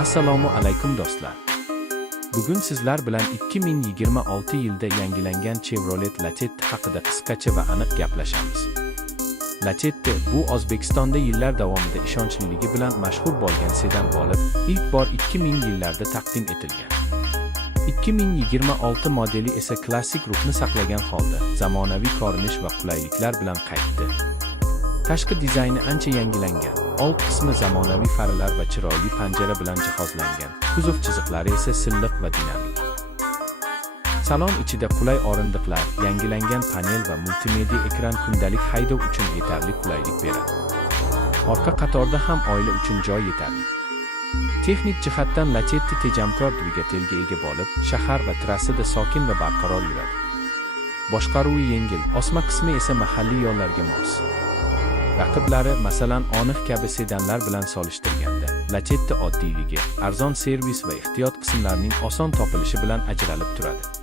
Assalomu alaykum do'stlar. Bugun sizlar bilan 2026 yilda yangilangan Chevrolet Lacetti haqida qisqacha va aniq gaplashamiz. Lacetti bu O'zbekistonda yillar davomida ishonchliligi bilan mashhur bo'lgan sedan bo'lib, ilk bor 2000 yillarda taqdim etilgan. 2026 modeli esa klassik ruhni saqlagan holda, zamonaviy ko'rinish va qulayliklar bilan qaytdi. Tashqi dizayni ancha yangilangan. Old qismi zamonaviy farlar va chiroyli panjara bilan jihozlangan. Kuzov chiziqlari esa silliq va dinamik. Salon ichida qulay o'rindiqlar, yangilangan panel va multimedia ekran kundalik haydov uchun yetarli qulaylik beradi. Orqa qatorda ham oila uchun joy yetarli. Texnik jihatdan Lacetti tejamkor dvigatelga ega bo'lib, shahar va trassada sokin va barqaror yuradi. Boshqaruvi yengil, osma qismi esa mahalliy yo'llarga mos. Raqiblari, masalan, Onix kabi sedanlar bilan solishtirganda, Lacetti oddiyligi, arzon servis va ehtiyot qismlarining oson topilishi bilan ajralib turadi.